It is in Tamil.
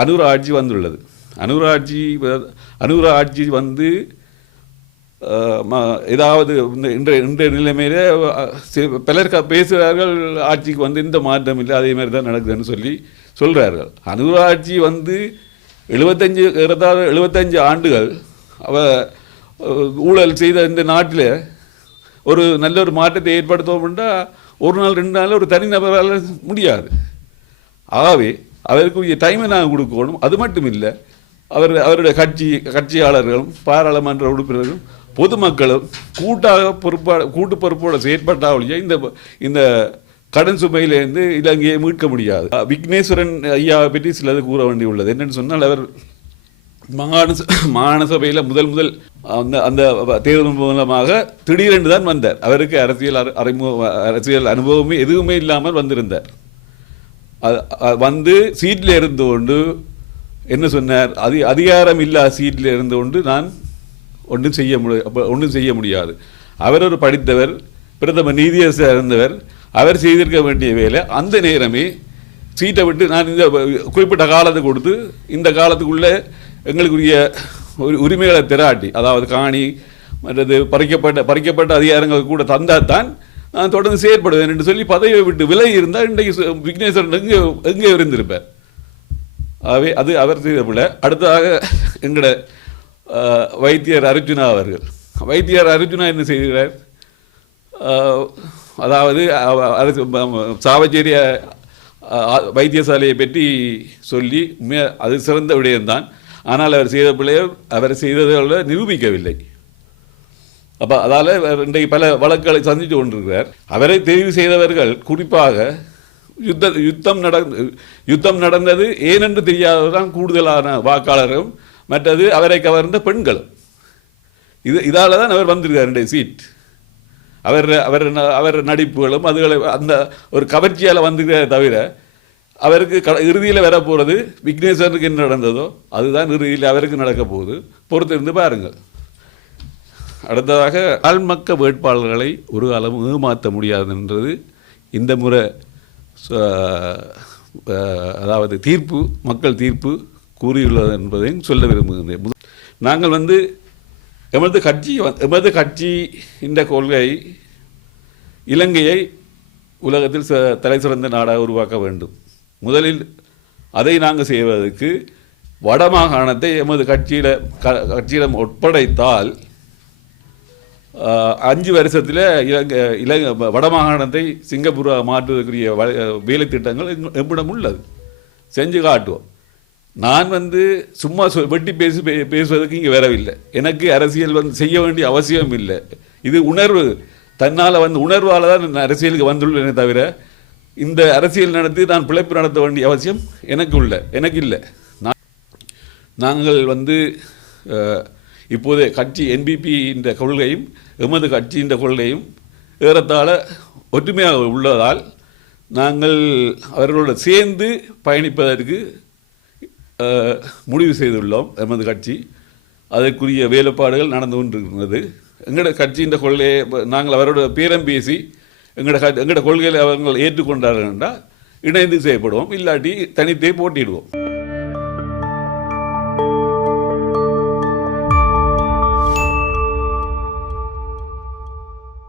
அனுர ஆட்சி வந்துள்ளது. அனுர ஆட்சி வந்து ஏதாவது இன்றைய நிலைமையில பலர் பேசுகிறார்கள், ஆட்சிக்கு வந்து இந்த மாற்றம் இல்லை, அதே மாதிரி தான் நடக்குதுன்னு சொல்கிறார்கள். அனுர ஆட்சி வந்து 75 ஆண்டுகள் ஊழல் செய்த இந்த நாட்டில் ஒரு நல்ல ஒரு மாற்றத்தை ஏற்படுத்தோம்னா ஒரு நாள் 2 நாள் ஒரு தனிநபரால் முடியாது. ஆகவே அவருக்குரிய டைமை நாங்கள் கொடுக்கணும். அது மட்டும் இல்லை, அவருடைய கட்சியாளர்களும் பாராளுமன்ற உறுப்பினர்களும் பொதுமக்களும் கூட்டு பொறுப்போடு செயற்பட்டாவளியா இந்த கடன் சுமையிலேருந்து இலங்கையை மீட்க முடியாது. விக்னேஸ்வரன் ஐயாவை பற்றி சிலது கூற வேண்டியுள்ளது. என்னென்னு சொன்னால், அவர் மாகாண சபையில் முதல் அந்த தேர்தல் மூலமாக திடீரென்று தான் வந்தார். அவருக்கு அரசியல் அனுபவமே எதுவுமே இல்லாமல் வந்திருந்தார். வந்து சீட்டில் இருந்து கொண்டு என்ன சொன்னார், அதிகாரம் இல்லாத சீட்டில் இருந்து கொண்டு நான் ஒன்றும் செய்ய முடியாது. அவர் ஒரு படித்தவர், பிரதம நீதியரசர் இருந்தவர். அவர் செய்திருக்க வேண்டிய வேலை அந்த நேரமே சீட்டை விட்டு நான் இந்த குறிப்பிட்ட காலத்தை கொடுத்து இந்த காலத்துக்குள்ளே எங்களுக்குரிய உரிமைகளை திராட்டி, அதாவது காணி மற்றது பறிக்கப்பட்ட அதிகாரங்கள் கூட தந்தால் தான் நான் தொடர்ந்து செயற்படுவேன் என்று சொல்லி பதவியை விட்டு விலகி இருந்தால் இன்றைக்கு விக்னேஸ்வரன் எங்கே இருந்திருப்பார். ஆகவே அது அவர் செய்த பிள்ளை. அடுத்ததாக எங்களோட வைத்தியர் அர்ஜுனா அவர்கள். வைத்தியர் அர்ஜுனா என்ன செய்கிறார், அதாவது சாவச்சேரிய வைத்தியசாலையை பற்றி சொல்லி அது சிறந்த விடயம்தான். ஆனால் அவர் செய்த பிள்ளையை அவர் செய்ததை நிரூபிக்கவில்லை. அப்போ அதால் இன்றைக்கு பல வழக்குகளை சந்தித்து கொண்டிருக்கிறார். அவரை தெரிவு செய்தவர்கள் குறிப்பாக யுத்தம் நடந்தது ஏனென்று தெரியாததான் கூடுதலான வாக்காளரும், மற்றது அவரை கவர்ந்த பெண்களும். இதால் தான் அவர் வந்திருக்கார் இன்றைய சீட். அவர் நடிப்புகளும் அதுகளை அந்த ஒரு கவர்ச்சியால் வந்திருக்கிறத தவிர அவருக்கு இறுதியில் வரப்போகிறது விக்னேஸ்வரனுக்கு என்ன நடந்ததோ அதுதான் இறுதியில் அவருக்கு நடக்க போகுது. பொறுத்திருந்து பாருங்கள். அடுத்ததாக ஆள்மக்க வேட்பாளர்களை ஒரு அளவு ஏமாற்ற முடியாதுன்றது இந்த முறை அதாவது மக்கள் தீர்ப்பு கூறியுள்ளது என்பதையும் சொல்ல விரும்புகின்றேன். நாங்கள் வந்து எமது கட்சி இந்த கொள்கை இலங்கையை உலகத்தில் தலை சிறந்த நாடாக உருவாக்க வேண்டும். முதலில் அதை நாங்கள் செய்வதற்கு வடமாகாணத்தை எமது கட்சியிடம் ஒப்படைத்தால் 5 வருஷத்தில் வடமாகாணத்தை சிங்கப்பூராக மாற்றுவதற்குரிய வேலை திட்டங்கள் எம்மிடம் உள்ளது, செஞ்சு காட்டுவோம். நான் வந்து சும்மா வெட்டி பேசுவதற்கு இங்கே வரவில்லை. எனக்கு அரசியல் செய்ய வேண்டிய அவசியம் இல்லை. இது உணர்வு, தன்னால் உணர்வால் தான் அரசியலுக்கு வந்துள்ளேனே தவிர இந்த அரசியல் நடத்தி நான் பிழைப்பு நடத்த வேண்டிய அவசியம் எனக்கு இல்லை. நாங்கள் இப்போது கட்சி என்பிபி இந்த கொள்கையும் எமது கட்சி இந்த கொள்கையும் ஏறத்தாழ ஒற்றுமையாக உள்ளதால் நாங்கள் அவர்களோடு சேர்ந்து பயணிப்பதற்கு முடிவு செய்துள்ளோம். எமது கட்சி அதற்குரிய வேலைப்பாடுகள் நடந்து கொண்டிருக்கிறது. எங்களோட கட்சியின் கொள்கையை நாங்கள் அவரோட பேரம் பேசி எங்களோட கொள்கையை அவர்கள் ஏற்றுக்கொண்டார்கள் என்றால் இணைந்து செய்யப்படுவோம், இல்லாட்டி தனித்தே போட்டியிடுவோம்.